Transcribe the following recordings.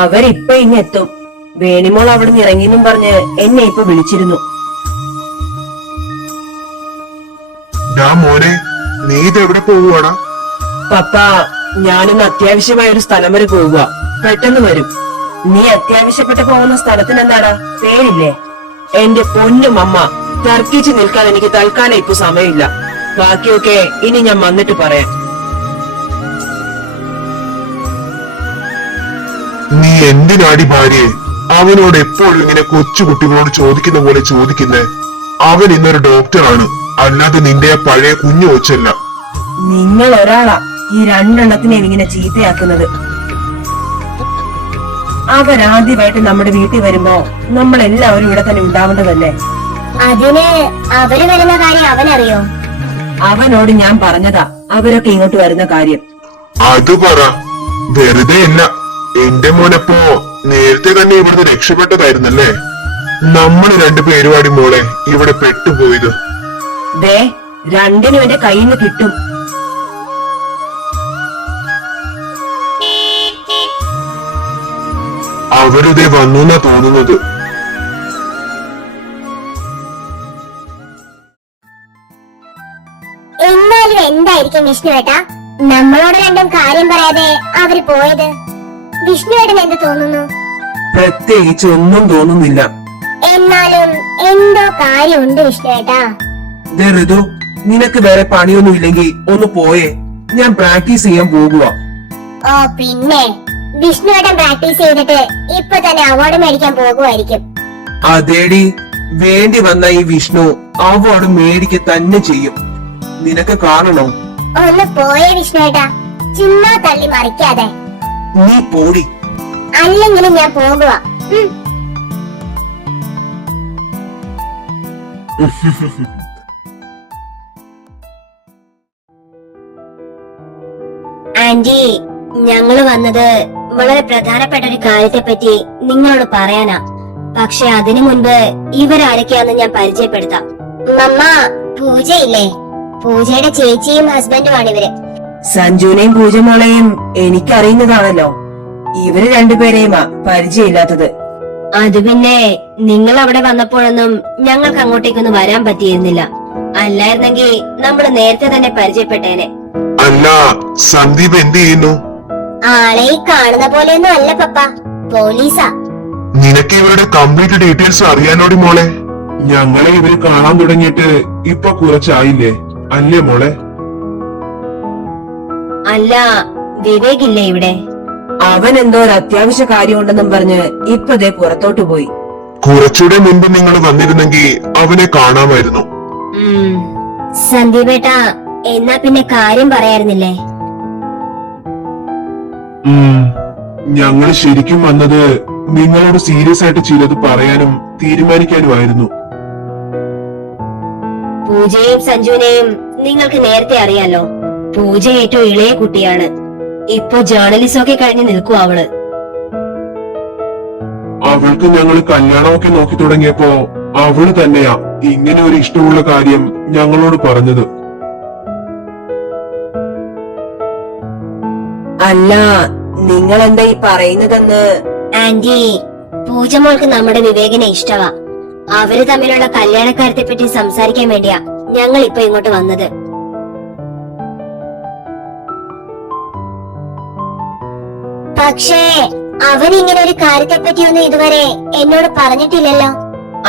അവരിപ്പൊ ഇങ്ങെത്തും. വേണിമോൾ അവിടുന്ന് ഇറങ്ങിയെന്നും പറഞ്ഞ് എന്നെ ഇപ്പൊ വിളിച്ചിരുന്നു. മോനെ, നീ ഇതെവിടെ പോവുകയാടാ? പപ്പ, ഞാനൊന്ന് അത്യാവശ്യമായ ഒരു സ്ഥലം വരെ പോവുക. പെട്ടെന്ന് വരും. നീ അത്യാവശ്യപ്പെട്ട് പോകുന്ന സ്ഥലത്തിന് എന്താടാ പേരില്ലേ? എന്റെ പൊന്നും അമ്മ, തർക്കിച്ചു നിൽക്കാൻ എനിക്ക് തൽക്കാലം ഇപ്പൊ സമയമില്ല. ബാക്കിയൊക്കെ ഇനി ഞാൻ വന്നിട്ട് പറയാം. നീ എന്തിനാടി ഭാര്യയെ അവനോട് എപ്പോഴും ഇങ്ങനെ കൊച്ചുകുട്ടികളോട് ചോദിക്കുന്ന പോലെ ചോദിക്കുന്നേ? അവൻ ഇന്നൊരു ഡോക്ടറാണ്, അല്ലാതെ നിന്റെ പഴയ കുഞ്ഞു കൊച്ചല്ല. നിങ്ങൾ ഒരാളാ ഈ രണ്ടെണ്ണത്തിനെയും ഇങ്ങനെ ചീത്തയാക്കുന്നത്. അവരാദ്യമായിട്ട് നമ്മുടെ വീട്ടിൽ വരുമ്പോ നമ്മളെല്ലാവരും ഇവിടെ തന്നെ ഉണ്ടാവേണ്ടതല്ലേ? അതിന് അവര് വരുന്ന കാര്യം അവനറിയോ? അവനോട് ഞാൻ പറഞ്ഞതാ അവരൊക്കെ ഇങ്ങോട്ട് വരുന്ന കാര്യം. അത് പറ, വെറുതെ അല്ല. എന്റെ മോനപ്പോ നേരത്തെ തന്നെ ഇവിടുന്ന് രക്ഷപ്പെട്ടതായിരുന്നല്ലേ? നമ്മൾ രണ്ടുപേരുവാടി മോളെ ഇവിടെ പെട്ടുപോയത്. ദേ, രണ്ടിനും എന്റെ കയ്യിൽ നിന്ന് കിട്ടും. അവരിതേ വന്നു എന്നാ തോന്നുന്നത്. എന്നാലും എന്തായിരിക്കും വിഷ്ണുവേട്ടാ നമ്മളോട് രണ്ടും കാര്യം പറയാതെ അവര് പോയത്? വിഷ്ണുവേട്ടൻ എന്ത് തോന്നുന്നു? പ്രത്യേകിച്ച് ഒന്നും തോന്നുന്നില്ല. എന്നാലും എന്തോ കാര്യമുണ്ട് വിഷ്ണുവേട്ടാ. ഋതു, നിനക്ക് വേറെ പണിയൊന്നും ഇല്ലെങ്കിൽ ഒന്ന് പോയേ. ഞാൻ പ്രാക്ടീസ് ചെയ്യാൻ പോകുക. ഓ പിന്നെ, വിഷ്ണുവേട്ടൻ പ്രാക്ടീസ് ചെയ്തിട്ട് ഇപ്പൊ തന്നെ അവാർഡ് മേടിക്കാൻ പോകുമായിരിക്കും. അതേടി, വേണ്ടി വന്ന ഈ വിഷ്ണു അവാർഡ് മേടിക്ക തന്നെ ചെയ്യും. നിനക്ക് കാണണോ? ഒന്ന് പോയേ വിഷ്ണുവേട്ടാ, ചുമ്മാ തള്ളി മറിക്കാതെ. നീ പോടി. അല്ലെങ്കിലും ഞാൻ പോകുക. ആന്റി, ഞങ്ങള് വന്നത് വളരെ പ്രധാനപ്പെട്ട ഒരു കാര്യത്തെ പറ്റി നിങ്ങളോട് പറയാനാ. പക്ഷെ അതിനു മുൻപ് ഇവരാരൊക്കെയാന്ന് ഞാൻ പരിചയപ്പെടുത്താം. മമ്മ, പൂജയില്ലേ? പൂജയുടെ ചേച്ചിയും ഹസ്ബൻഡുമാണ് ഇവര്. സഞ്ജുവിനെയും പൂജമോളെയും എനിക്കറിയുന്നതാണല്ലോ. ഇവര് രണ്ടുപേരെയുമാ പരിചയമില്ലാത്തത്. അത് പിന്നെ നിങ്ങൾ അവിടെ വന്നപ്പോഴൊന്നും ഞങ്ങൾക്ക് അങ്ങോട്ടേക്കൊന്നും വരാൻ പറ്റിയിരുന്നില്ല. അല്ലായിരുന്നെങ്കിൽ നമ്മൾ നേരത്തെ തന്നെ പരിചയപ്പെട്ടേനെ. അല്ല, സന്ദീപ് എന്ത് ചെയ്യുന്നു? ആളെ കാണുന്ന പോലെയൊന്നും അല്ല പപ്പ, പോലീസാ. നിനക്ക് ഇവരുടെ കംപ്ലീറ്റ് ഡീറ്റെയിൽസ് അറിയാനോടി മോളെ? ഞങ്ങളെ ഇവര് കാണാൻ തുടങ്ങിയിട്ട് ഇപ്പൊ കുറച്ചായില്ലേ അല്ലേ മോളെ? അല്ല, വിവേകില്ലേ ഇവിടെ? അവൻ എന്തോ ഒരു അത്യാവശ്യ കാര്യമുണ്ടെന്നും പറഞ്ഞ് ഇപ്പതേ പുറത്തോട്ട് പോയി. കുറച്ചുകൂടെ മുൻപ് നിങ്ങൾ വന്നിരുന്നെങ്കിൽ അവനെ കാണാമായിരുന്നു. സന്ദീപേട്ടാ, എന്നാ പിന്നെ കാര്യം പറയായിരുന്നില്ലേ? ഞങ്ങൾ ശരിക്കും വന്നത് നിങ്ങളോട് സീരിയസ് ആയിട്ട് ചിലത് പറയാനും തീരുമാനിക്കാനുമായിരുന്നു. പൂജയും സഞ്ജുവിനെയും നിങ്ങൾക്ക് നേരത്തെ അറിയാലോ. പൂജ ഏറ്റവും ഇളയ കുട്ടിയാണ്. ഇപ്പൊ ജേർണലിസം ഒക്കെ കഴിഞ്ഞ് നിൽക്കും അവള്. അവൾക്ക് ഞങ്ങൾ കല്യാണമൊക്കെ നോക്കി തുടങ്ങിയപ്പോ അവള് തന്നെയാ ഇങ്ങനെ ഒരു ഇഷ്ടമുള്ള കാര്യം ഞങ്ങളോട് പറഞ്ഞത്. അല്ല, നിങ്ങൾ എന്താ ഈ പറയുന്നതെന്ന്? ആന്റി, പൂജമോൾക്ക് നമ്മുടെ വിവേകിനെ ഇഷ്ടവാ. അവര് തമ്മിലുള്ള കല്യാണക്കാര്യത്തെ പറ്റി സംസാരിക്കാൻ വേണ്ടിയാ ഞങ്ങൾ ഇപ്പൊ ഇങ്ങോട്ട് വന്നത്. പക്ഷേ അവൻ ഇങ്ങനെ ഒരു കാര്യത്തെ പറ്റിയൊന്നും ഇതുവരെ എന്നോട് പറഞ്ഞിട്ടില്ലല്ലോ.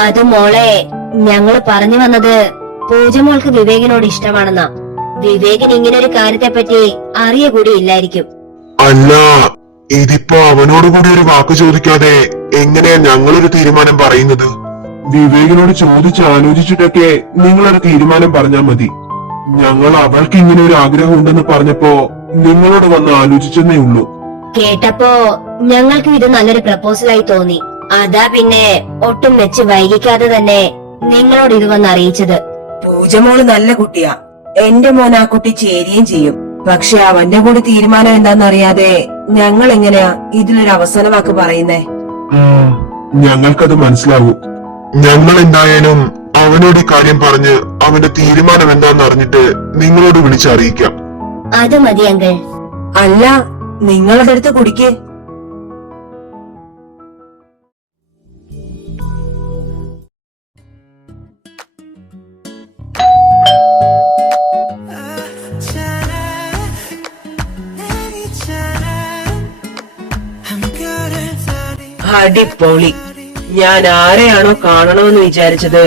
അത് മോളെ, ഞങ്ങൾ പറഞ്ഞു വന്നത് പൂജമോൾക്ക് വിവേകിനോട് ഇഷ്ടമാണെന്നാ. വിവേകിന് ഇങ്ങനെ ഒരു കാര്യത്തെ പറ്റി അറിയ കൂടി ഇല്ലായിരിക്കും. അല്ല, ഇതിപ്പോ അവനോട് കൂടി ഒരു വാക്ക് ചോദിക്കാതെ എങ്ങനെയാ ഞങ്ങളൊരു തീരുമാനം പറയുന്നത്? വിവേകിനോട് ചോദിച്ച് ആലോചിച്ചിട്ടൊക്കെ നിങ്ങളൊരു തീരുമാനം പറഞ്ഞാൽ മതി. ഞങ്ങൾ അവൾക്ക് ഇങ്ങനെ ഒരു ആഗ്രഹം ഉണ്ടെന്ന് പറഞ്ഞപ്പോ നിങ്ങളോട് വന്ന് ആലോചിച്ചെന്നേ ഉള്ളൂ. കേട്ടപ്പോ ഞങ്ങൾക്ക് ഇത് നല്ലൊരു പ്രപ്പോസലായി തോന്നി. അതാ പിന്നെ ഒട്ടും വെച്ച് വൈകിക്കാതെ തന്നെ നിങ്ങളോട് ഇത് വന്ന് അറിയിച്ചത്. പൂജമോള് നല്ല കുട്ടിയാ. എന്റെ മോൻ ആ കുട്ടി ചേരുകയും ചെയ്യും. പക്ഷെ അവന്റെ കൂടി തീരുമാനം എന്താന്നറിയാതെ ഞങ്ങൾ എങ്ങനെയാ ഇതിലൊരു അവസാന വാക്ക് പറയുന്നേ? ഞങ്ങൾക്കത് മനസ്സിലാവും. ഞങ്ങൾ എന്തായാലും അവനോട് ഈ കാര്യം പറഞ്ഞ് അവന്റെ തീരുമാനം എന്താന്ന് അറിഞ്ഞിട്ട് നിങ്ങളോട് വിളിച്ചറിയിക്കാം. അത് മതി അങ്കിൾ. അല്ല, നിങ്ങളതെടുത്ത് കുടിക്കേ. അടിപൊളി. ഞാൻ ആരെയാണോ കാണണമെന്ന് വിചാരിച്ചത്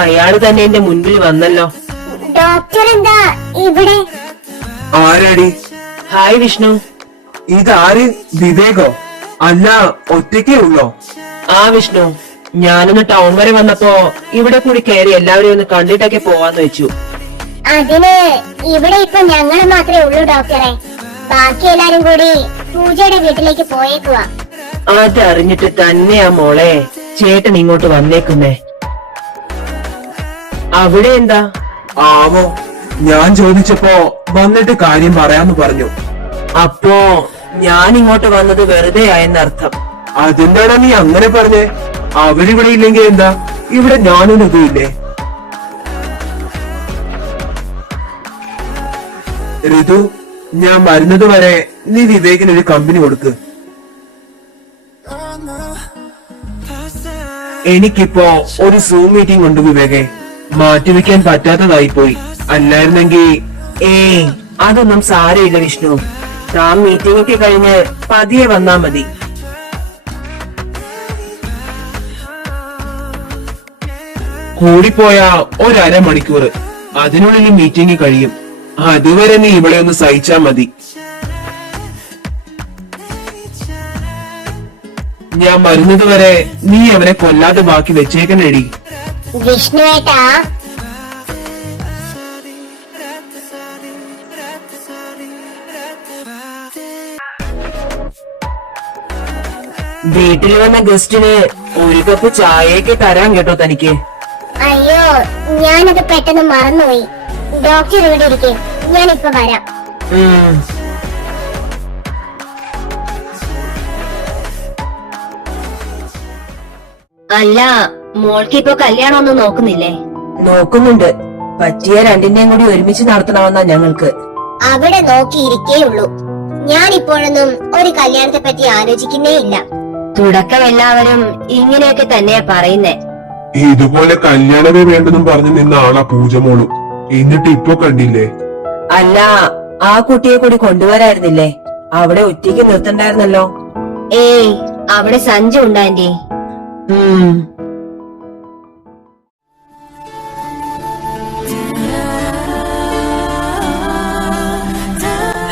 അയാള് തന്നെ എന്റെ മുൻപിൽ വന്നല്ലോ. ഡോക്ടർ എന്താ ഇവിടെ? ആരാടി? ഹായ് വിഷ്ണു. ഇതാര്? വിവേകോ? അല്ല, ഒറ്റയ്ക്കേ ഉള്ളോ? ആ വിഷ്ണു, ഞാനൊന്ന് ടൗൺ വരെ വന്നപ്പോ ഇവിടെ കൂടി കയറി എല്ലാവരെയും ഒന്ന് കണ്ടിട്ടൊക്കെ പോവാന്ന് വെച്ചു. അതിന് ഇവിടെ ഇപ്പൊ ഞങ്ങൾ മാത്രമേ ഉള്ളൂ ഡോക്ടറെ. ബാക്കി എല്ലാരും കൂടി പൂജയുടെ വീട്ടിലേക്ക് പോയേക്കുവാ. അതറിഞ്ഞിട്ട് തന്നെയാ മോളെ ചേട്ടൻ ഇങ്ങോട്ട് വന്നേക്കുന്നേ. അവിടെ എന്താ? ആവോ, ഞാൻ ചോദിച്ചപ്പോ വന്നിട്ട് കാര്യം പറയാന്ന് പറഞ്ഞു. അപ്പോ ഞാൻ ഇങ്ങോട്ട് വന്നത് വെറുതെ ആയെന്നർത്ഥം. അതെന്താടാ നീ അങ്ങനെ പറഞ്ഞേ? അവരിവിടെ ഇല്ലെങ്കിൽ എന്താ, ഇവിടെ ഞാനും ഋതുവില്ലേ? ഋതു, ഞാൻ വരുന്നത് വരെ നീ വിവേകിന് ഒരു കമ്പനി കൊടുക്ക്. എനിക്കിപ്പോ ഒരു സൂം മീറ്റിംഗ് ഉണ്ട് വിവേകെ, മാറ്റിവെക്കാൻ പറ്റാത്തതായി പോയി. അല്ലായിരുന്നെങ്കിൽ ഏയ് അതൊന്നും സാരമില്ല വിഷ്ണു. താൻ മീറ്റിംഗ് ഒക്കെ കഴിഞ്ഞ് പതിയെ വന്നാ മതി. കൂടിപ്പോയ ഒരമണിക്കൂർ, അതിനുള്ളിൽ മീറ്റിംഗ് കഴിയും. അതുവരെ നീ ഇവിടെ ഒന്ന് സഹിച്ചാ മതി. ഞാൻ വരുന്നത് വരെ നീ അവനെ കൊല്ലാതെ ബാക്കി വെച്ചേക്കണേടി. വിഷ്ണുവേട്ടാ, വീട്ടിൽ വന്ന ഗസ്റ്റിന് ഒരു കപ്പ് ചായയൊക്കെ തരാൻ കേട്ടോ തനിക്ക്. അയ്യോ ഞാനത് പെട്ടെന്ന് മറന്നുപോയി. ഡോക്ടർ ഇവിടെ ഇരിക്കെ, ഞാനിപ്പോ വരാം. ഉം. അല്ല, മോൾക്ക് ഇപ്പൊ കല്യാണം ഒന്നും നോക്കുന്നില്ലേ? നോക്കുന്നുണ്ട്. പറ്റിയ രണ്ടിന്റെയും കൂടി ഒരുമിച്ച് നടത്തണമെന്നാ ഞങ്ങൾക്ക്. അവിടെ നോക്കിയിരിക്കേയുള്ളൂ. ഞാൻ ഇപ്പോഴൊന്നും ഒരു കല്യാണത്തെ പറ്റി ആലോചിക്കുന്നേ ഇല്ല. തുടക്കം എല്ലാവരും ഇങ്ങനെയൊക്കെ തന്നെയാ പറയുന്നേ. ഇതുപോലെ കല്യാണമേ വേണ്ടെന്നും പറഞ്ഞു നിന്ന ആളാ പൂജമോളും. എന്നിട്ട് ഇപ്പൊ കണ്ടില്ലേ? അല്ല, ആ കുട്ടിയെ കൂടി കൊണ്ടുവരായിരുന്നില്ലേ? അവിടെ ഒറ്റയ്ക്ക് നിർത്തണ്ടായിരുന്നല്ലോ. ഏയ്, അവിടെ സഞ്ജു ഉണ്ടാന്റി.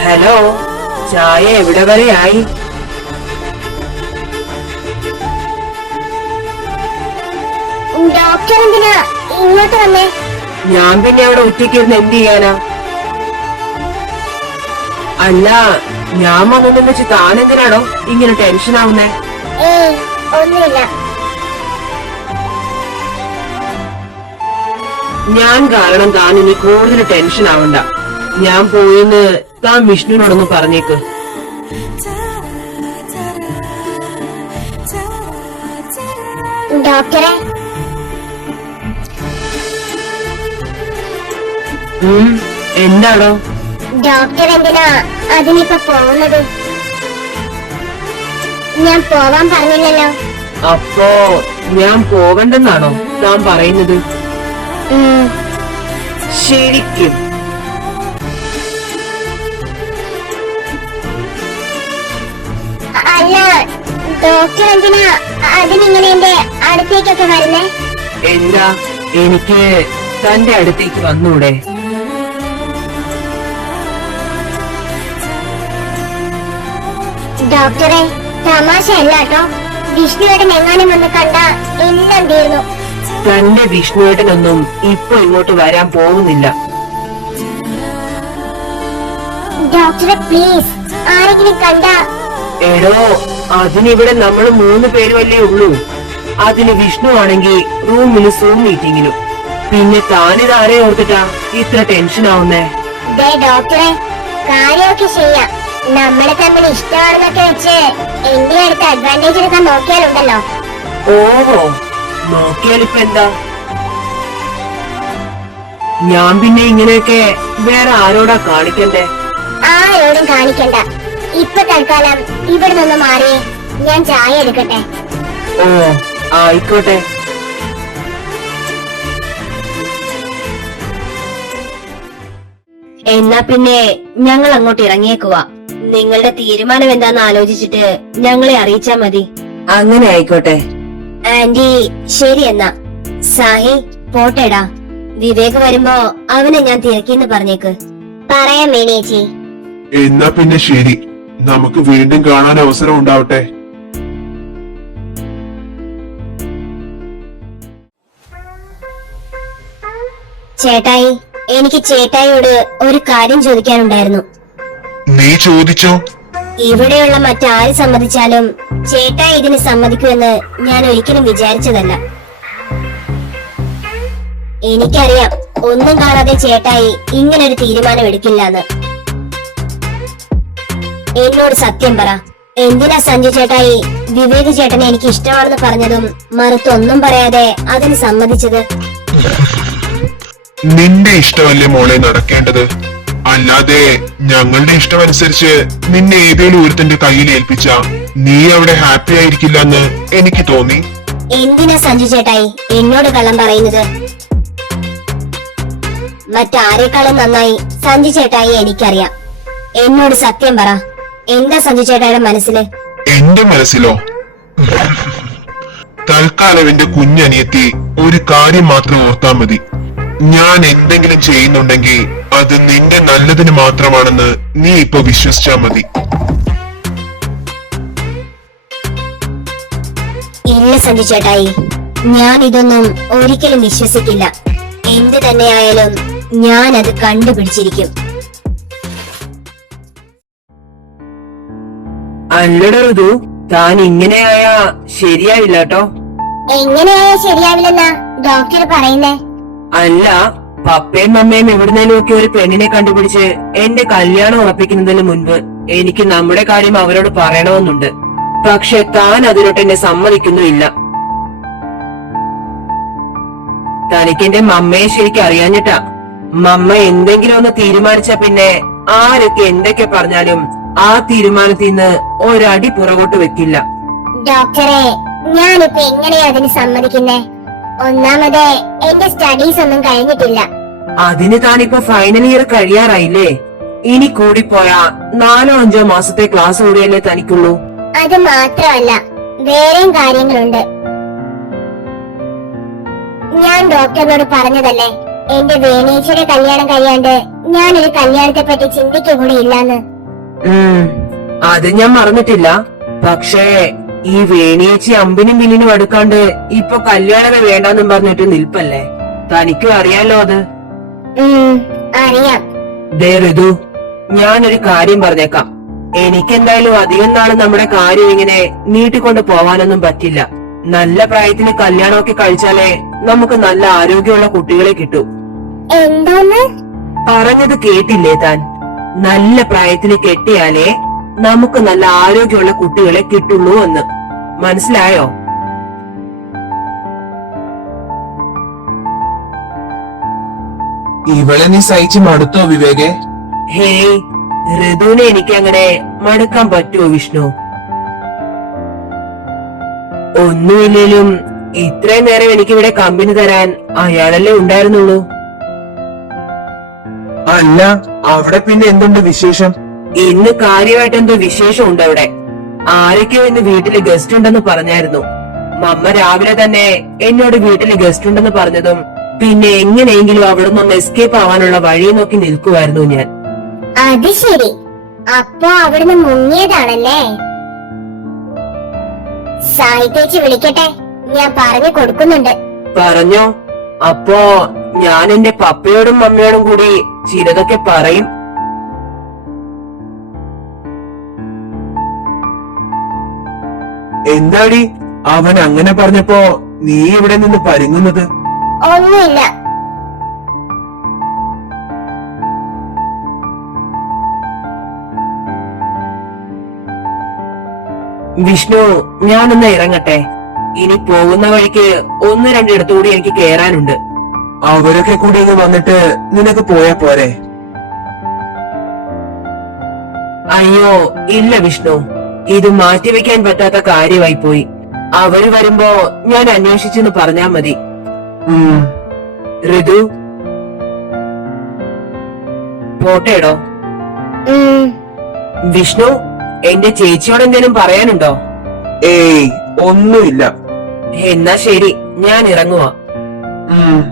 ഹലോ, ചായ എവിടെ വരെയായി? ഡോക്ടർ എന്തിനാ ഇങ്ങോട്ട് വന്നേ? ഞാൻ പിന്നെ അവിടെ ഒറ്റയ്ക്ക് ഇരുന്ന് എന്ത് ചെയ്യാനാ? അല്ല, ഞാൻ വന്നതെന്ന് വെച്ച് താൻ എന്തിനാണോ ഇങ്ങനെ ടെൻഷൻ ആവുന്നേ? ഏയ്, ഒന്നുമില്ല. ഞാൻ കാരണം താൻ ഇനി കൂടുതൽ ടെൻഷൻ ആവണ്ട. ഞാൻ പോയിന്ന് താൻ വിഷ്ണുവിനോടൊന്ന് പറഞ്ഞേക്ക്. ഡോക്ടറെ, എന്താണോ? ഡോക്ടർ എന്തിനാ അതിനിപ്പോ പോകുന്നത്? ഞാൻ പോവാൻ പറഞ്ഞില്ലല്ലോ. അപ്പോ ഞാൻ പോകണ്ടെന്നാണോ താൻ പറയുന്നത്? ശരിക്കും അല്ല, ഡോക്ടർ എന്തിനാ അതിനിങ്ങനെ എന്റെ അടുത്തേക്കൊക്കെ വരുന്നേ? എന്താ, എനിക്ക് തന്റെ അടുത്തേക്ക് വന്നൂടെ? ഡോക്ടറെ, തമാശ അല്ല കേട്ടോ. വിഷ്ണുവേട്ടൻ എങ്ങാനും വന്ന് കണ്ട എല്ലാം തീർന്നു. തന്റെ വിഷ്ണുവേട്ടനൊന്നും ഇപ്പൊ ഇങ്ങോട്ട് വരാൻ പോകുന്നില്ല. ഡോക്ടറെ പ്ലീസ്, ആരെങ്കിലും കണ്ട. എടോ, അതിനിവിടെ നമ്മൾ 3 പേരുമല്ലേ ഉള്ളൂ. അതിന് വിഷ്ണു ആണെങ്കിൽ റൂമില് സൂം മീറ്റിങ്ങിലും. പിന്നെ താനിതാരെ ഓർത്തിട്ടാ ഇത്ര ടെൻഷൻ ആവുന്നേ? ദേ ഡോക്ടറെ, കാര്യമൊക്കെ ചെയ്യാം. നമ്മളെ തമ്മിൽ ഇഷ്ടമാണെന്നൊക്കെ വെച്ച് എന്റെ അടുത്ത് അഡ്വാൻറ്റേജ് എടുക്കാൻ നോക്കിയാലുണ്ടല്ലോ. ഓഹോ, നോക്കിയാലിപ്പ എന്താ? ഞാൻ പിന്നെ ഇങ്ങനെയൊക്കെ വേറെ ആരോടാ കാണിക്കണ്ടേ? ആരോടും കാണിക്കണ്ട. ഇപ്പൊ തൽക്കാലം ഇവിടെ നിന്ന് മാറി ഞാൻ ചായ എടുക്കട്ടെ. ഓ, ആയിക്കോട്ടെ. എന്നാ പിന്നെ ഞങ്ങൾ അങ്ങോട്ട് ഇറങ്ങിയേക്കുവാ. നിങ്ങളുടെ തീരുമാനം എന്താന്ന് ആലോചിച്ചിട്ട് ഞങ്ങളെ അറിയിച്ചാ മതി. അങ്ങനെ ആയിക്കോട്ടെ. ആന്റി ശരി എന്നാ. സാഹി പോട്ടേടാ. വിവേക് വരുമ്പോ അവനെ ഞാൻ തിരക്കിന്ന് പറഞ്ഞേക്ക്. പറയാം വേണിയേച്ചി. എന്നാ പിന്നെ ശരി, നമുക്ക് വീണ്ടും കാണാൻ അവസരം ഉണ്ടാവട്ടെ. ചേട്ടായി, എനിക്ക് ചേട്ടായിയോട് ഒരു കാര്യം ചോദിക്കാനുണ്ടായിരുന്നു. നീ ചോദിച്ചോ. ഇവിടെയുള്ള മറ്റാര് സമ്മതിച്ചാലും ചേട്ടായി ഇതിന് സമ്മതിക്കുമെന്ന് ഞാൻ ഒരിക്കലും വിചാരിച്ചതല്ല. എനിക്കറിയാം ഒന്നും കാണാതെ ചേട്ടായി ഇങ്ങനൊരു തീരുമാനം എടുക്കില്ലെന്ന്. എന്നോട് സത്യം പറ, എന്തിനാ സഞ്ജു ചേട്ടായി വിവേക് ചേട്ടനെ എനിക്ക് ഇഷ്ടമാണെന്ന് പറഞ്ഞതും മറുത്തൊന്നും പറയാതെ അതിന് സമ്മതിച്ചത്? നിന്റെ ഇഷ്ടമല്ലേ മോളെ നടക്കേണ്ടത്, അല്ലാതെ ഞങ്ങളുടെ ഇഷ്ടമനുസരിച്ച് നിന്നെ ഏതേലും ഒരുത്തന്റെ കയ്യിൽ ഏൽപ്പിച്ച നീ അവിടെ ഹാപ്പി ആയിരിക്കില്ല എന്ന് എനിക്ക് തോന്നി. എന്തിനാ സഞ്ജു ചേട്ടായി എന്നോട് കള്ളം പറയുന്നത്? മറ്റാരെക്കാളും നന്നായി സഞ്ജു ചേട്ടായി എനിക്കറിയാം. എന്നോട് സത്യം പറ, എന്താ സഞ്ജു ചേട്ടായിയുടെ മനസ്സില്? എന്റെ മനസ്സിലോ? തൽക്കാലം എന്റെ കുഞ്ഞനിയത്തി ഒരു കാര്യം മാത്രം ഓർത്താ മതി. ഞാൻ എന്തെങ്കിലും ചെയ്യുന്നുണ്ടെങ്കിൽ അത് നിന്റെ നല്ലതിന് മാത്രമാണെന്ന് നീ ഇപ്പൊ വിശ്വസിച്ചാ മതി. ഇല്ല സഞ്ജു ചേട്ടായി, ഞാൻ ഇതൊന്നും ഒരിക്കലും വിശ്വസിക്കില്ല. എന്ത് തന്നെയായാലും ഞാൻ അത് കണ്ടുപിടിച്ചിരിക്കും. അല്ലട ഋതു, താൻ ഇങ്ങനെയായ ശരിയാവില്ല കേട്ടോ. എങ്ങനെയായാ ശരിയാവില്ലെന്നാ ഡോക്ടർ പറയുന്നേ? അല്ല, പപ്പയും അമ്മയും എവിടുന്നേലും ഒക്കെ ഒരു പെണ്ണിനെ കണ്ടുപിടിച്ച് എന്റെ കല്യാണം ഉറപ്പിക്കുന്നതിന് മുൻപ് എനിക്ക് നമ്മുടെ കാര്യം അവരോട് പറയണമെന്നുണ്ട്. പക്ഷെ താൻ അതിലോട്ട് എന്നെ സമ്മതിക്കുന്നുമില്ല. തനിക്ക് എന്റെ മമ്മയെ ശരിക്കും അറിയാഞ്ഞിട്ടാ. മമ്മ എന്തെങ്കിലും ഒന്ന് തീരുമാനിച്ച പിന്നെ ആരൊക്കെ എന്തൊക്കെ പറഞ്ഞാലും ആ തീരുമാനത്തിൽ നിന്ന് ഒരടി പുറകോട്ട് വെക്കില്ല. ഡോക്ടറെ, ഞാനിപ്പോ എങ്ങനെയാ അതിന് സമ്മതിക്കുന്നേ? ഒന്നാമത് എന്റെ സ്റ്റഡീസ് ഒന്നും കഴിഞ്ഞിട്ടില്ല. അതിന് താനിപ്പോ ഫൈനൽ ഇയർ കഴിയാറായില്ലേ? ഇനി കൂടിപ്പോയാ 4-5 മാസത്തെ ക്ലാസ് കൂടിയല്ലേ തനിക്കുള്ളൂ. അത് മാത്രമല്ല, വേറെയും കാര്യങ്ങളുണ്ട്. ഞാൻ ഡോക്ടറിനോട് പറഞ്ഞതല്ലേ, എന്റെ വേണീച്ചയുടെ കല്യാണം കഴിയാണ്ട് ഞാനൊരു കല്യാണത്തെ പറ്റി ചിന്തിക്കൂടി ഇല്ലാന്ന്. അത് ഞാൻ മറന്നിട്ടില്ല. പക്ഷേ ഈ വേണിയേച്ചി അമ്പിനും ബില്ലിനും അടുക്കാണ്ട് ഇപ്പൊ കല്യാണമേ വേണ്ടെന്നും പറഞ്ഞിട്ട് നിൽപ്പല്ലേ. തനിക്കും അറിയാലോ അത്. അറിയാം. ദേ ഋതു, ഞാനൊരു കാര്യം പറഞ്ഞേക്കാം. എനിക്കെന്തായാലും അധികം നാള് നമ്മുടെ കാര്യം ഇങ്ങനെ നീട്ടിക്കൊണ്ട് പോവാനൊന്നും പറ്റില്ല. നല്ല പ്രായത്തിന് കല്യാണമൊക്കെ കഴിച്ചാലേ നമുക്ക് നല്ല ആരോഗ്യമുള്ള കുട്ടികളെ കിട്ടൂ. എന്തോന്ന് പറഞ്ഞത് കേട്ടില്ലേ താൻ? നല്ല പ്രായത്തിന് കെട്ടിയാലേ നമുക്ക് നല്ല ആരോഗ്യമുള്ള കുട്ടികളെ കിട്ടുള്ളൂ എന്ന്. മനസ്സിലായോ? ഇവളെ നീ സഹിച്ച് മടുത്തോ വിവേകെ? ഹേയ്, ഋതുവിനെ എനിക്ക് അങ്ങനെ മടുക്കാൻ പറ്റുമോ വിഷ്ണു? ഒന്നുമില്ലേലും ഇത്രയും നേരം എനിക്കിവിടെ കമ്പനി തരാൻ അയാളല്ലേ ഉണ്ടായിരുന്നുള്ളൂ. അല്ല, അവിടെ പിന്നെ എന്തുണ്ട് വിശേഷം? ഇന്ന് കാര്യമായിട്ട് എന്തോ വിശേഷം ഉണ്ട് അവിടെ. ആരൊക്കെയോ ഇന്ന് വീട്ടില് ഗസ്റ്റ് ഉണ്ടെന്ന് പറഞ്ഞായിരുന്നു. മമ്മ രാവിലെ തന്നെ എന്നോട് വീട്ടില് ഗസ്റ്റ് ഉണ്ടെന്ന് പറഞ്ഞതും പിന്നെ എങ്ങനെയെങ്കിലും അവിടെ നിന്ന് എസ്കേപ്പ് ആവാനുള്ള വഴി നോക്കി നിൽക്കുമായിരുന്നു ഞാൻ. അത് ശരി, അപ്പോ അവിടുന്ന് മുങ്ങിയതാണല്ലേ? സാഹിത്യേച്ചി വിളിക്കട്ടെ, ഞാൻ പറഞ്ഞു കൊടുക്കുന്നുണ്ട്. പറഞ്ഞോ. അപ്പോ ഞാൻ എന്റെ പപ്പയോടും മമ്മയോടും കൂടി ചിലതൊക്കെ പറയും. എന്താടി അവൻ അങ്ങനെ പറഞ്ഞപ്പോ നീ ഇവിടെ നിന്ന് പരുങ്ങുന്നത്? ഒന്നുമില്ല. വിഷ്ണു, ഞാനൊന്ന് ഇറങ്ങട്ടെ. ഇനി പോകുന്ന വഴിക്ക് 1-2 ഇടത്തുകൂടി എനിക്ക് കേറാനുണ്ട്. അവരൊക്കെ കൂടി ഇങ്ങ് വന്നിട്ട് നിനക്ക് പോയാ പോരെ? അയ്യോ ഇല്ല വിഷ്ണു, ഇത് മാറ്റിവെക്കാൻ പറ്റാത്ത കാര്യമായി പോയി. അവര് വരുമ്പോ ഞാൻ അന്വേഷിച്ചെന്ന് പറഞ്ഞാ മതി. ഋതു, പോട്ടേടോ. വിഷ്ണു, എന്റെ ചേച്ചിയോട് എന്തേലും പറയാനുണ്ടോ? ഏയ്, ഒന്നുമില്ല. എന്നാ ശരി, ഞാൻ ഇറങ്ങുവാ. ഉം.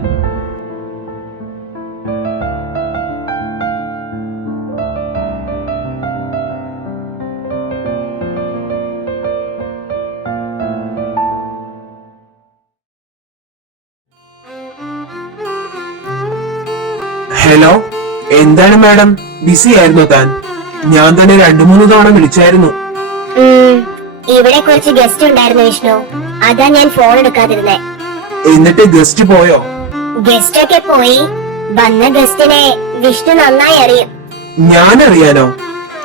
ഹലോ, എന്താണ് മാഡം, ബിസി ആയിരുന്നോ താൻ? ഞാൻ തന്നെ 2-3 തവണ വിളിച്ചായിരുന്നു. ഇവിടെ കുറച്ച് ഗസ്റ്റ് ഉണ്ടായിരുന്നു വിഷ്ണു, അതാ ഞാൻ ഫോൺ എടുക്കാതിരുന്നേ. എന്നിട്ട് ഗസ്റ്റ് പോയോ? ഗസ്റ്റ് ഒക്കെ പോയി. വന്ന ഗസ്റ്റിനെ വിഷ്ണു നന്നായി അറിയും. ഞാൻ അറിയാനോ?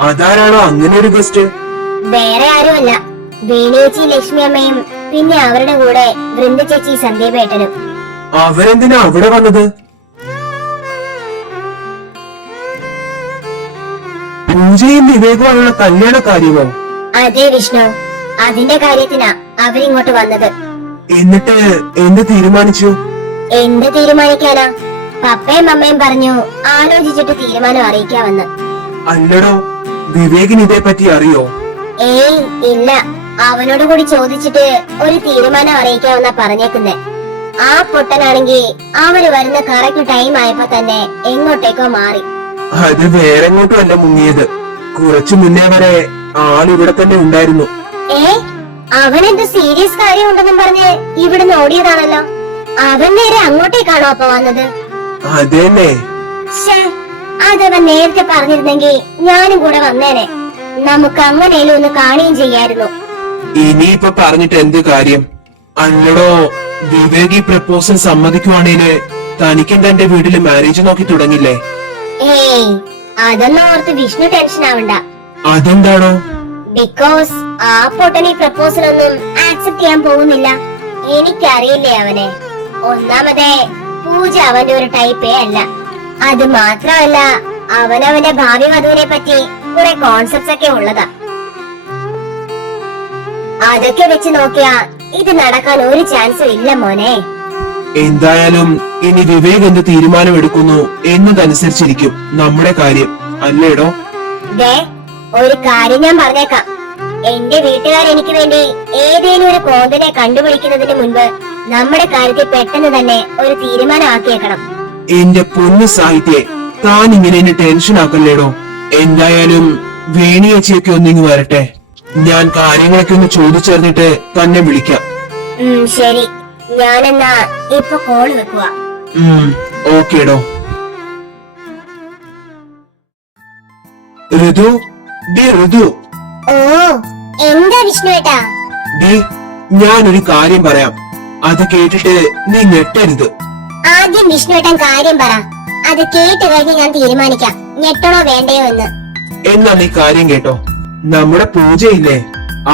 അതാരാണോ അങ്ങനെ ഒരു ഗസ്റ്റ്? വേറെ ആരുമല്ല, വേണിയേച്ചി ലക്ഷ്മി അമ്മയും പിന്നെ അവരുടെ കൂടെ വൃന്ദ ചേച്ചി സന്ദീപേട്ടനും. അവരെന്തിനാ അവിടെ വന്നത്? പൂജയും വിവേകമായുള്ള കല്യാണ കാര്യമോ? അതെ വിഷ്ണു, അതിന്റെ കാര്യത്തിനാ അവരിങ്ങോട്ട് വന്നത്. എന്നിട്ട് എന്ത് തീരുമാനിച്ചു? എന്ത് തീരുമാനിക്കാനാ? പപ്പയും അമ്മയും പറഞ്ഞു ആലോചിച്ചിട്ട് തീരുമാനം അറിയിക്കാമെന്ന്. അല്ലടോ, വിവേകിന് ഇതേ പറ്റി അറിയോ? ഏയ് ഇല്ല, അവനോട് കൂടി ചോദിച്ചിട്ട് ഒരു തീരുമാനം അറിയിക്കാമെന്നാ പറഞ്ഞേക്കുന്നേ. ആ പൊട്ടനാണെങ്കി അവര് വരുന്ന കറക്റ്റ് ടൈം ആയപ്പോ തന്നെ എങ്ങോട്ടേക്കോ മാറി. അത് വേറെ എങ്ങോട്ടും അല്ല മുങ്ങിയത്. കുറച്ചു മുന്നേ വരെ ആളിവിടെ തന്നെ ഉണ്ടായിരുന്നു. അവനെന്ത് സീരിയസ് കാര്യം ഉണ്ടെന്നും പറഞ്ഞ് ഇവിടുന്ന് ഓടിയതാണല്ലോ. അവൻ നേരെ അങ്ങോട്ടേക്കാണോ അപ്പൊ വന്നത്? അതേന്നെ. അതവൻ നേരത്തെ പറഞ്ഞിരുന്നെങ്കിൽ ഞാനും കൂടെ വന്നേനെ. നമുക്ക് അങ്ങനെയും ഒന്ന് കാണുകയും ചെയ്യായിരുന്നു. ഇനിയിപ്പൊ പറഞ്ഞിട്ട് എന്ത് കാര്യം? അല്ലടോ, വിവേകി പ്രപ്പോസൽ സമ്മതിക്കുവാണേല് തനിക്കും തന്റെ വീട്ടില് മാരേജ് നോക്കി തുടങ്ങില്ലേ? ഏയ്, അതൊന്നും ഓർത്ത് വിഷ്ണു ടെൻഷൻ ആവണ്ട. അതെന്താണോ? ബിക്കോസ് ആ പൊട്ടൻ ഈ പ്രപ്പോസൽ ഒന്നും ആക്സെപ്റ്റ് ചെയ്യാൻ പോകുന്നില്ല. എനിക്കറിയില്ലേ അവനെ. ഒന്നാമതേ പൂജ അവന്റെ ഒരു ടൈപ്പേ അല്ല. അത് മാത്രമല്ല, അവനവന്റെ ഭാവി വധുവിനെ പറ്റി കുറെ കോൺസെപ്റ്റ്സ് ഒക്കെ ഉള്ളതാ. അതൊക്കെ വെച്ച് നോക്കിയാ ഇത് നടക്കാൻ ഒരു ചാൻസും ഇല്ല മോനെ. എന്തായാലും ഇനി വിവേക് എന്ത് തീരുമാനമെടുക്കുന്നു എന്നതനുസരിച്ചിരിക്കും നമ്മുടെ കാര്യം, അല്ലേടോ? ഒരു കാര്യം ഞാൻ പറഞ്ഞേക്കാം. എന്റെ വീട്ടുകാർ എനിക്ക് വേണ്ടി ഏതേലും ഒരു കോന്തനെ കണ്ടുപിടിക്കുന്നതിന് മുൻപ് നമ്മുടെ കാര്യത്തിൽ പെട്ടെന്ന് തന്നെ ഒരു തീരുമാനം ആക്കിയേക്കണം. എന്റെ പൊന്നു സാഹിത്യെ, താൻ ഇങ്ങനെ എന്നെ ടെൻഷൻ ആക്കല്ലേടോ. എന്തായാലും വേണിയേച്ചിയൊക്കെ ഒന്നിങ്ങ് വരട്ടെ. ഞാൻ കാര്യങ്ങളൊക്കെ ഒന്ന് ചോദിച്ചറിഞ്ഞിട്ട് തന്നെ വിളിക്കാം. ശരി, ഞാനെന്നാ ഇപ്പൊ കോള് വെക്കുക. ഓക്കേടോ. ഋതു, ഡി ഋതു. ഓ, എന്താ വിഷ്ണുവേട്ടാ? ഡി, ഞാനൊരു കാര്യം പറയാം, അത് കേട്ടിട്ട് നീ ഞെട്ടരുത്. ആദ്യം വിഷ്ണുവേട്ടൻ കാര്യം പറ, അത് കേട്ട് കഴിഞ്ഞ് ഞാൻ തീരുമാനിക്കാം ഞെട്ടണോ വേണ്ടയോ എന്ന്. എന്നാ നീ കാര്യം കേട്ടോ. നമ്മുടെ പൂജയില്ലേ,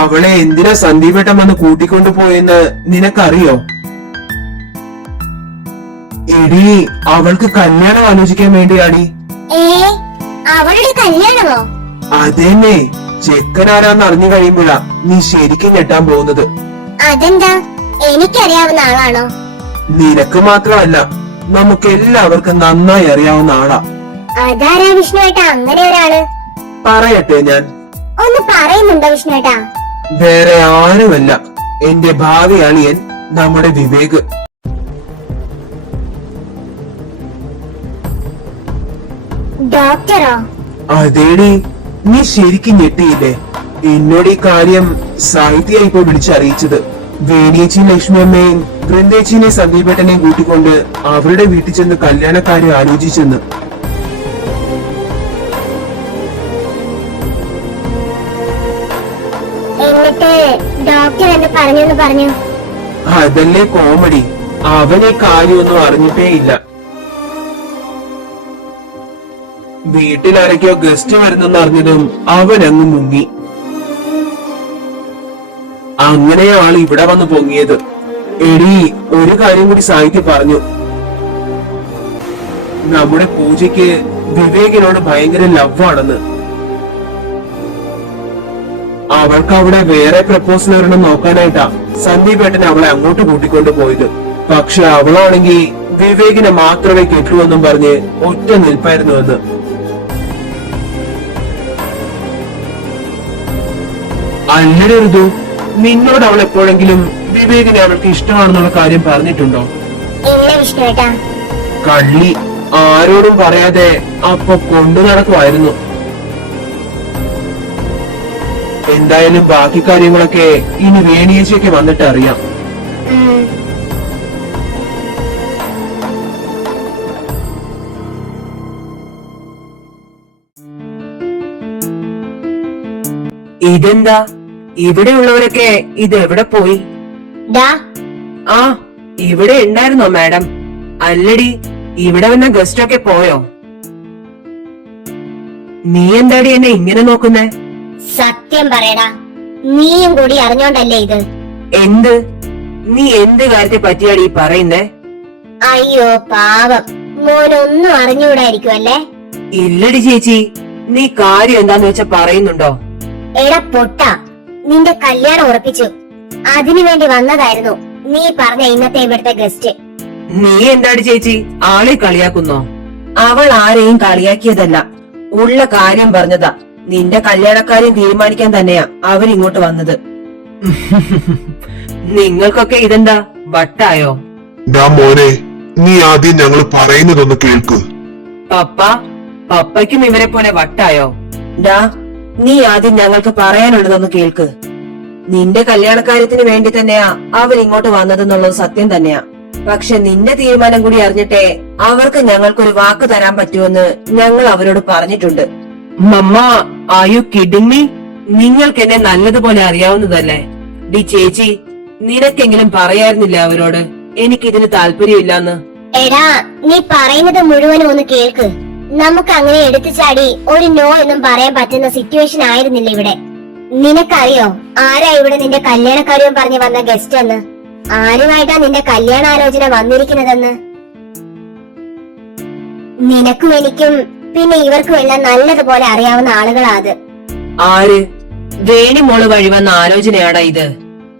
അവളെ എന്തിനാ സന്ദീപേട്ടൻ വന്ന് കൂട്ടിക്കൊണ്ടുപോയെന്ന് നിനക്കറിയോ? എടി, അവൾക്ക് കല്യാണം ആലോചിക്കാൻ വേണ്ടിയാടി. അവളുടെ കല്യാണമോ? അതെന്നെ. ചെക്കനാരാന്ന് അറിഞ്ഞു കഴിയുമ്പോഴാ നീ ശരിക്കും ഞെട്ടാൻ പോകുന്നത്. അതെന്താ, എനിക്കറിയാവുന്ന ആളാണോ? നിനക്ക് മാത്രമല്ല, നമുക്ക് എല്ലാവർക്കും നന്നായി അറിയാവുന്ന ആളാ. അതാരാ വിഷ്ണുവേട്ടാ അങ്ങനെ ഒരാള്? പറയട്ടെ ഞാൻ? ഒന്ന് പറയുന്നുണ്ടോ വിഷ്ണുവേട്ടാ? വേറെ ആരുമല്ല, എന്റെ ഭാവി അളിയൻ, നമ്മുടെ വിവേക്. ഡോക്ടറോ? അതേടി, നീ ശരിക്കും ഞെട്ടിയില്ലേ? എന്നോട് ഈ കാര്യം സാഹിത്യ ഇപ്പൊ വിളിച്ചറിയിച്ചത്. വേണിയേച്ചി ലക്ഷ്മിയമ്മയും വൃന്ദേച്ചിനെ സന്ദീപേട്ടനെയും കൂട്ടിക്കൊണ്ട് അവരുടെ വീട്ടിൽ ചെന്ന് കല്യാണക്കാരെ ആലോചിച്ചെന്ന്. എന്നിട്ട് ഡോക്ടർ എന്ത് പറഞ്ഞു? അതല്ലേ കോമഡി, അവനെ കാര്യമൊന്നും അറിഞ്ഞിട്ടേ ഇല്ല. വീട്ടിലാരൊക്കെയോ ഗസ്റ്റ് വരുന്നെന്ന് അറിഞ്ഞതും അവനങ്ങ് മുങ്ങി. അങ്ങനെയാണ് ഇവിടെ വന്ന് പൊങ്ങിയത്. എടി, ഒരു കാര്യം കൂടി സാഹിത്യ പറഞ്ഞു. നമ്മുടെ പൂജയ്ക്ക് വിവേകിനോട് ഭയങ്കര ലവ് ആണെന്ന്. അവൾക്ക് അവിടെ വേറെ പ്രപ്പോസൽ ഒരെണ്ണം നോക്കാനായിട്ടാ സന്ദീപേട്ടൻ അവളെ അങ്ങോട്ട് കൂട്ടിക്കൊണ്ടു പോയത്. പക്ഷെ അവളാണെങ്കിൽ വിവേകിനെ മാത്രമേ കെട്ടുവെന്നും പറഞ്ഞ് ഒറ്റ നിൽപ്പായിരുന്നുവെന്ന്. അല്ലരുതു, നിന്നോട് അവൾ എപ്പോഴെങ്കിലും വിവേകിനെ അവൾക്ക് ഇഷ്ടമാണെന്നുള്ള കാര്യം പറഞ്ഞിട്ടുണ്ടോ? ഇല്ല വിഷ്ണുവേട്ടാ. കള്ളി, ആരോടും പറയാതെ അപ്പൊ കൊണ്ടു നടക്കുമായിരുന്നു. എന്തായാലും ബാക്കി കാര്യങ്ങളൊക്കെ ഇനി വേണിയേച്ചയൊക്കെ വന്നിട്ട് അറിയാം. ഉം. ഇതെന്താ, ഇവിടെയുള്ളവരൊക്കെ ഇത് എവിടെ പോയി? ഡാ, ആ, ഇവിടെ ഉണ്ടായിരുന്നോ മാഡം? അല്ലടി, ഇവിടെ വന്ന ഗസ്റ്റ് ഒക്കെ പോയോ? നീ എന്താടി എന്നെ ഇങ്ങനെ നോക്കുന്നേ? സത്യം പറയടാ, നീയും കൂടി അറിഞ്ഞോണ്ടല്ലേ ഇത്? എന്ത്? നീ എന്ത് കാര്യത്തെ പറ്റിയാടി ഈ പറയുന്നേ? അയ്യോ പാവം, മോനൊന്നും അറിഞ്ഞുകൂടായിരിക്കും അല്ലേ? ഇല്ലടി ചേച്ചി, നീ കാര്യം എന്താന്ന് വെച്ചാ പറയുന്നുണ്ടോ? എടാ പൊട്ട, നിന്റെ കല്യാണം ഉറപ്പിച്ചു. അതിനു വേണ്ടി വന്നതായിരുന്നു നീ പറഞ്ഞ ഇന്നത്തെ ഇവിടുത്തെ ഗസ്റ്റ്. നീ എന്താടി ചേച്ചി ആളെ കളിയാക്കുന്നോ? അവൾ ആരെയും കളിയാക്കിയതല്ല, ഉള്ള കാര്യം പറഞ്ഞതാ. നിന്റെ കല്യാണക്കാര്യം തീരുമാനിക്കാൻ തന്നെയാ അവരിങ്ങോട്ട് വന്നത്. നിങ്ങൾക്കൊക്കെ ഇതെന്താ വട്ടായോ? ഡാ മോനെ, നീ ആദ്യം ഞങ്ങൾ പറയുന്നതൊന്ന് കേൾക്ക്. പപ്പയ്ക്കും ഇവരെ പോലെ വട്ടായോ? ഡാ, നീ ആദ്യം ഞങ്ങൾക്ക് പറയാനുള്ളതൊന്ന് കേൾക്ക്. നിന്റെ കല്യാണക്കാര്യത്തിന് വേണ്ടി തന്നെയാ അവരിങ്ങോട്ട് വന്നതെന്നുള്ളത് സത്യം തന്നെയാ. പക്ഷെ നിന്റെ തീരുമാനം കൂടി അറിഞ്ഞിട്ടേ അവർക്ക് ഞങ്ങൾക്കൊരു വാക്ക് തരാൻ പറ്റുമെന്ന് ഞങ്ങൾ അവരോട് പറഞ്ഞിട്ടുണ്ട്. മമ്മ, ആർ യു കിഡിങ് മീ? നിങ്ങൾക്ക് എന്നെ നല്ലതുപോലെ അറിയാവുന്നതല്ലേ? ഡി ചേച്ചി, നിനക്കെങ്കിലും പറയായിരുന്നില്ല അവരോട് എനിക്കിതിന് താല്പര്യമില്ലാന്ന്? എടാ, നീ പറയുന്നത് മുഴുവനും ഒന്ന് കേൾക്ക്. നമുക്ക് അങ്ങനെ എടുത്തു ചാടി ഒരു നോ എന്നും പറയാൻ പറ്റുന്ന സിറ്റുവേഷൻ ആയിരുന്നില്ല ഇവിടെ. നിനക്കറിയോ ആരാ ഇവിടെ നിന്റെ കല്യാണക്കാര്യവും പറഞ്ഞു വന്ന ഗസ്റ്റ് എന്ന്? ആരുമായിട്ടാ നിന്റെ കല്യാണാലോചന വന്നിരിക്കുന്നതെന്ന്? നിനക്കും എനിക്കും പിന്നെ ഇവർക്കും എല്ലാം നല്ലതുപോലെ അറിയാവുന്ന ആളുകളാ അത്. ആര്? വേണി മോള് വഴി വന്ന ആലോചനയാടാ ഇത്.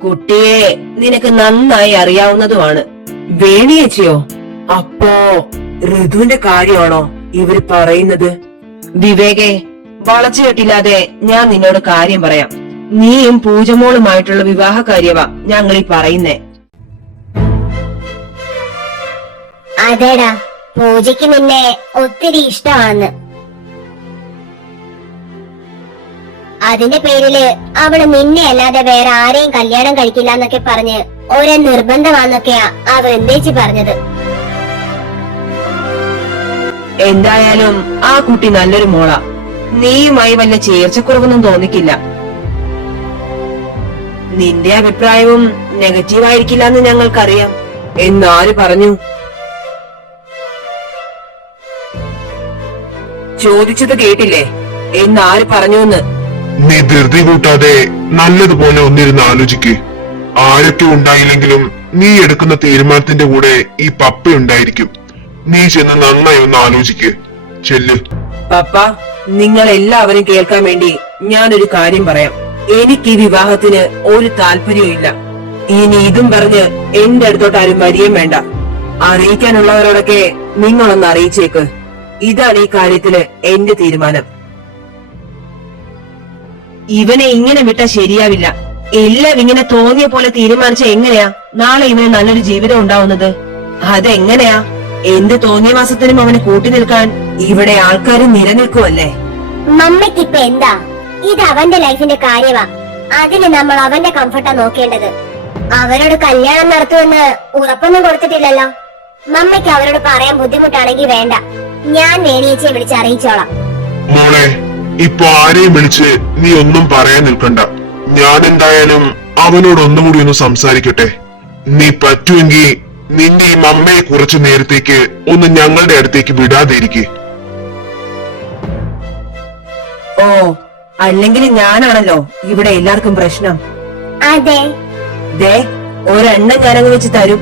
കുട്ടിയെ നിനക്ക് നന്നായി അറിയാവുന്നതുമാണ്. വേണിയേച്ചിയോ? അപ്പോ ഋതുവിന്റെ കാര്യമാണോ ഇവര് പറയുന്നത്? വിവേകെ, വളച്ചുകെട്ടില്ലാതെ ഞാൻ നിന്നോട് കാര്യം പറയാം. നീയും പൂജമോളുമായിട്ടുള്ള വിവാഹ കാര്യവാ ഞങ്ങളീ പറയുന്നേ. അതേടാ, പൂജയ്ക്ക് നിന്നെ ഒത്തിരി ഇഷ്ടമാണെന്ന്. അതിന്റെ പേരില് അവള് നിന്നെ അല്ലാതെ വേറെ ആരെയും കല്യാണം കഴിക്കില്ല എന്നൊക്കെ പറഞ്ഞ് ഒരേ നിർബന്ധമാണെന്നൊക്കെയാ ആ വൃന്ദേച്ചി പറഞ്ഞത്. എന്തായാലും ആ കുട്ടി നല്ലൊരു മോളാ. നീയുമായി വല്ല ചേർച്ചക്കുറവൊന്നും തോന്നിക്കില്ല. നിന്റെ അഭിപ്രായവും നെഗറ്റീവ് ആയിരിക്കില്ല എന്ന് ഞങ്ങൾക്കറിയാം. എന്നാര് പറഞ്ഞു? ചോദിച്ചത് കേട്ടില്ലേ? എന്നാര് പറഞ്ഞുവെന്ന്? നീ ധൃതി കൂട്ടാതെ നല്ലതുപോലെ ഒന്നിരുന്ന് ആലോചിക്ക്. ആരൊക്കെ ഉണ്ടായില്ലെങ്കിലും നീ എടുക്കുന്ന തീരുമാനത്തിന്റെ കൂടെ ഈ പപ്പ ഉണ്ടായിരിക്കും. നീ ചെന്ന് നന്നായി ഒന്ന് ആലോചിക്ക്. ചെല്ല്. പപ്പ, നിങ്ങൾ എല്ലാവരും കേൾക്കാൻ വേണ്ടി ഞാനൊരു കാര്യം പറയാം. എനിക്ക് ഈ വിവാഹത്തിന് ഒരു താല്പര്യവും ഇല്ല. ഇനി ഇതും പറഞ്ഞ് എന്റെ അടുത്തോട്ട് ആരും വരികയും വേണ്ട. അറിയിക്കാനുള്ളവരോടൊക്കെ നിങ്ങളൊന്ന് അറിയിച്ചേക്ക്. ഇതാണ് ഈ കാര്യത്തില് എന്റെ തീരുമാനം. ഇവനെ ഇങ്ങനെ വിട്ടാ ശരിയാവില്ല. എല്ലാം ഇങ്ങനെ തോന്നിയ പോലെ തീരുമാനിച്ച എങ്ങനെയാ നാളെ ഇവന് നല്ലൊരു ജീവിതം ഉണ്ടാവുന്നത്? അതെങ്ങനെയാ? എന്ത് തോന്നിയ മാസത്തിനും അവന് കൂട്ടി നിൽക്കാൻ ഇവിടെ ആൾക്കാർ നിലനിൽക്കുമല്ലേ? മമ്മയ്ക്കിപ്പൊ എന്താ? ഇത് അവന്റെ ലൈഫിന്റെ കാര്യമാ. അതിന് നമ്മൾ അവന്റെ കംഫർട്ടാ നോക്കേണ്ടത്. അവരോട് കല്യാണം നടത്തുമെന്ന് ഉറപ്പൊന്നും കൊടുത്തിട്ടില്ലല്ലോ. മമ്മയ്ക്ക് അവരോട് പറയാൻ ബുദ്ധിമുട്ടാണെങ്കിൽ വേണ്ട, ഞാൻ വേണിയേച്ചിയെ വിളിച്ച് അറിയിച്ചോളാം. മോളെ, ഇപ്പൊ ആരെയും വിളിച്ച് നീ ഒന്നും പറയാൻ നിൽക്കണ്ട. ഞാൻ എന്തായാലും അവനോട് ഒന്നുകൂടി ഒന്ന് സംസാരിക്കട്ടെ. നീ പറ്റുമെങ്കിൽ നിന്റെ ഈ മമ്മയെ കുറച്ചു നേരത്തേക്ക് ഒന്ന് ഞങ്ങളുടെ അടുത്തേക്ക് വിടാതിരിക്കെ. ഓ, അല്ലെങ്കിൽ ഞാനാണല്ലോ ഇവിടെ എല്ലാവർക്കും പ്രശ്നം. അതെ, ദേ, ഒരെണ്ണം ഞാനങ്ങ് വെച്ച് തരും.